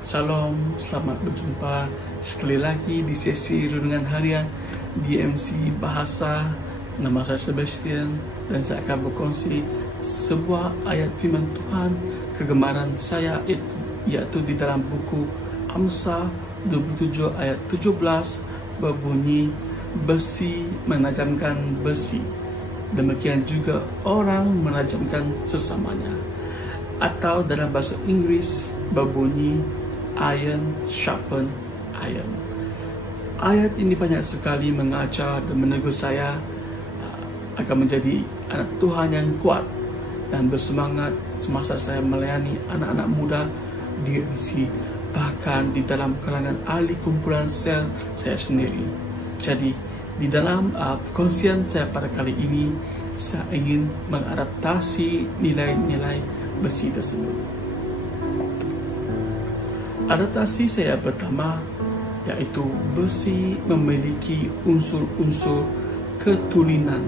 Shalom, selamat berjumpa sekali lagi di sesi renungan harian DMC Bahasa. Nama saya Sebastian dan saya akan berkongsi sebuah ayat firman Tuhan kegemaran saya, yaitu di dalam buku Amsal 27 ayat 17 berbunyi, besi menajamkan besi, demikian juga orang menajamkan sesamanya. Atau dalam bahasa Inggris berbunyi, iron sharpen iron. Ayat ini banyak sekali mengajar dan menegur saya agar menjadi anak Tuhan yang kuat dan bersemangat semasa saya melayani anak-anak muda di DMC, bahkan di dalam kalangan ahli kumpulan sel saya sendiri. Jadi di dalam perkongsian saya pada kali ini, saya ingin mengadaptasi nilai-nilai besi tersebut. Adaptasi saya pertama yaitu besi memiliki unsur-unsur ketulinan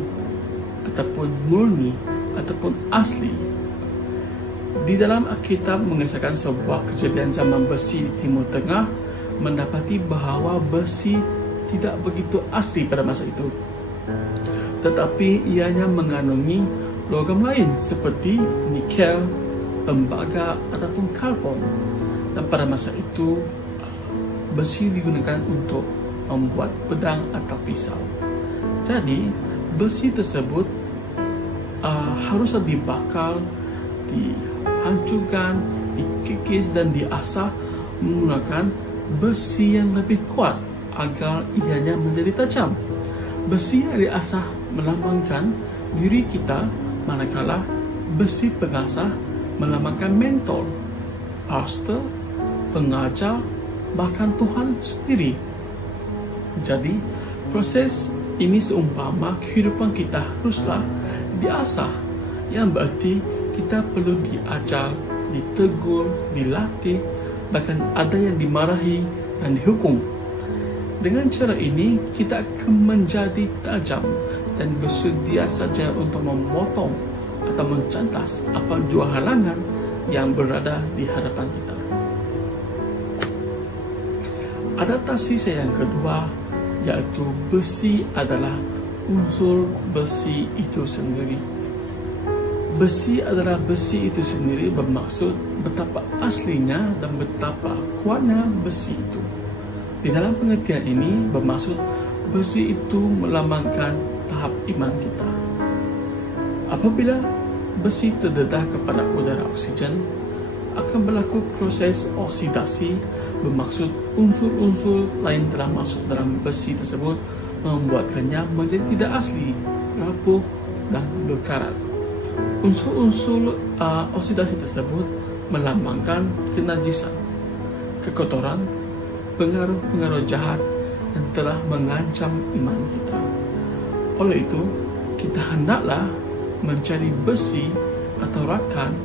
ataupun murni ataupun asli. Di dalam Alkitab mengisahkan sebuah kejadian zaman besi di Timur Tengah, mendapati bahawa besi tidak begitu asli pada masa itu, tetapi ianya mengandungi logam lain seperti nikel, tembaga ataupun karbon. Dan pada masa itu besi digunakan untuk membuat pedang atau pisau. Jadi besi tersebut haruslah dibakar, dihancurkan, dikikis dan diasah menggunakan besi yang lebih kuat agar ianya menjadi tajam. Besi yang diasah melambangkan diri kita, manakala besi pengasah melambangkan mentor, pastor, pengajar, bahkan Tuhan itu sendiri. Jadi proses ini seumpama kehidupan kita haruslah diasah, yang berarti kita perlu diajar, ditegur, dilatih, bahkan ada yang dimarahi dan dihukum. Dengan cara ini kita akan menjadi tajam dan bersedia saja untuk memotong atau mencantas apa jua halangan yang berada di hadapan kita. Adaptasi saya yang kedua yaitu besi adalah unsur besi itu sendiri. Besi adalah besi itu sendiri bermaksud betapa aslinya dan betapa kuatnya besi itu. Di dalam pengertian ini bermaksud besi itu melambangkan tahap iman kita. Apabila besi terdedah kepada udara oksigen, akan berlaku proses oksidasi, bermaksud unsur-unsur lain telah masuk dalam besi tersebut, membuatkannya menjadi tidak asli, rapuh dan berkarat. Unsur-unsur oksidasi tersebut melambangkan kenajisan, kekotoran, pengaruh-pengaruh jahat yang telah mengancam iman kita. Oleh itu, kita hendaklah mencari besi atau rakan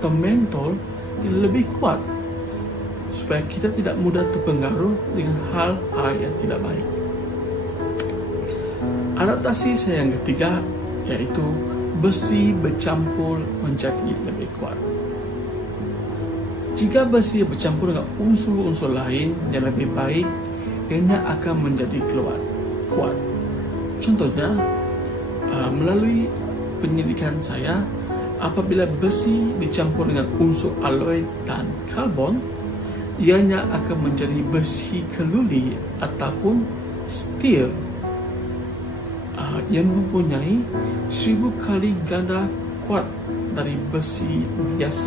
atau mentor yang lebih kuat supaya kita tidak mudah terpengaruh dengan hal-hal yang tidak baik. Adaptasi saya yang ketiga yaitu besi bercampur menjadi lebih kuat. Jika besi bercampur dengan unsur-unsur lain yang lebih baik, ianya akan menjadi kuat. Contohnya, melalui penyelidikan saya, apabila besi dicampur dengan unsur alloy dan karbon, ianya akan menjadi besi keluli ataupun steel yang mempunyai 1000 kali ganda kuat dari besi biasa,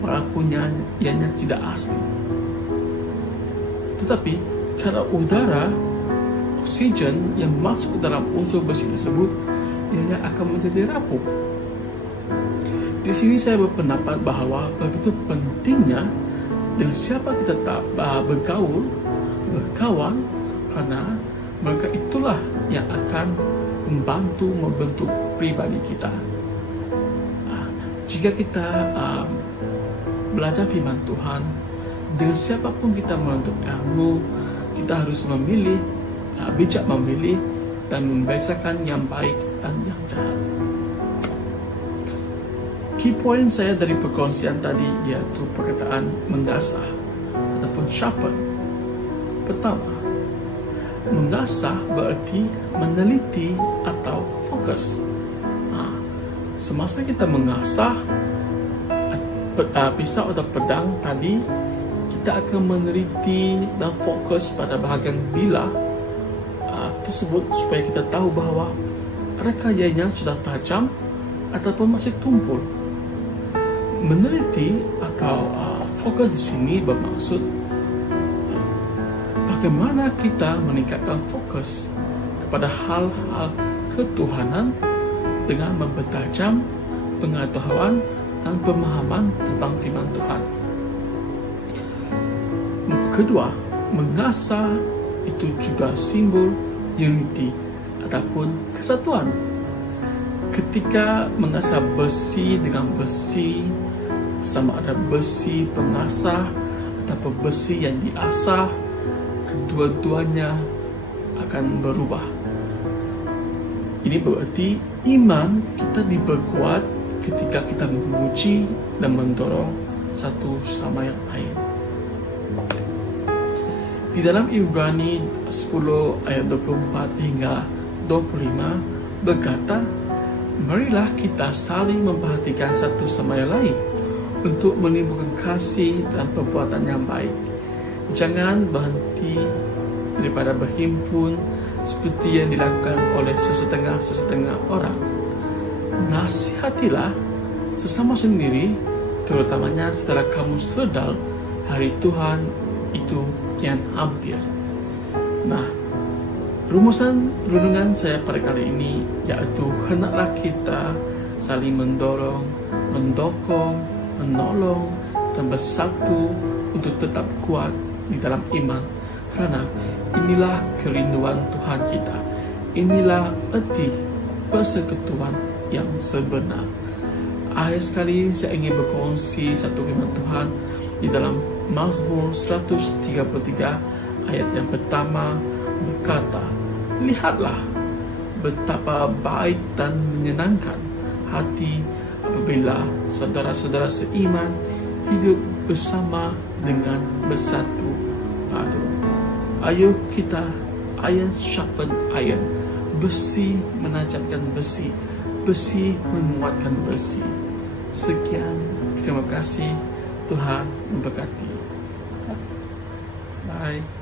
walaupun ianya tidak asli. Tetapi kalau udara oksigen yang masuk dalam unsur besi tersebut, ianya akan menjadi rapuh. Di sini saya berpendapat bahawa begitu pentingnya dengan siapa kita tak berkawan, kerana mereka itulah yang akan membentuk pribadi kita. Jika kita belajar firman Tuhan, dengan siapapun kita menuntut ilmu, kita harus bijak memilih dan membedakan yang baik dan yang jahat. Key point saya dari perkongsian tadi yaitu perkataan mengasah atau ataupun sharpen. Pertama, mengasah berarti meneliti atau fokus. Semasa kita mengasah pisau atau pedang tadi, kita akan meneliti dan fokus pada bahagian bilah tersebut supaya kita tahu bahawa adakah ianya sudah tajam ataupun masih tumpul. Meneliti atau fokus di sini bermaksud bagaimana kita meningkatkan fokus kepada hal-hal ketuhanan dengan mempertajam pengetahuan dan pemahaman tentang firman Tuhan. Kedua, mengasah itu juga simbol unity ataupun kesatuan. Ketika mengasah besi dengan besi, sama ada besi pengasah ataupun besi yang diasah, kedua-duanya akan berubah. Ini berarti iman kita diperkuat ketika kita memuji dan mendorong satu sama yang lain. Di dalam Ibrani 10 ayat 24 hingga 25 berkata, marilah kita saling memperhatikan satu sama yang lain untuk menimbulkan kasih dan perbuatan yang baik. Jangan berhenti daripada berhimpun seperti yang dilakukan oleh sesetengah orang. Nasihatilah sesama sendiri, terutamanya setelah kamu sedar hari Tuhan itu kian hampir. Nah, rumusan renungan saya pada kali ini yaitu hendaklah kita saling mendorong, mendukung, menolong dan bersatu untuk tetap kuat di dalam iman. Karena inilah kerinduan Tuhan kita. Inilah erti persekutuan yang sebenar. Akhir sekali saya ingin berkongsi satu firman Tuhan di dalam Mazmur 133 ayat yang pertama berkata, lihatlah betapa baik dan menyenangkan hati apabila saudara-saudara seiman hidup bersama dengan bersatu padu. Ayo kita iron sharpen iron, besi menajamkan besi, besi menguatkan besi. Sekian, terima kasih, Tuhan memberkati. Bye.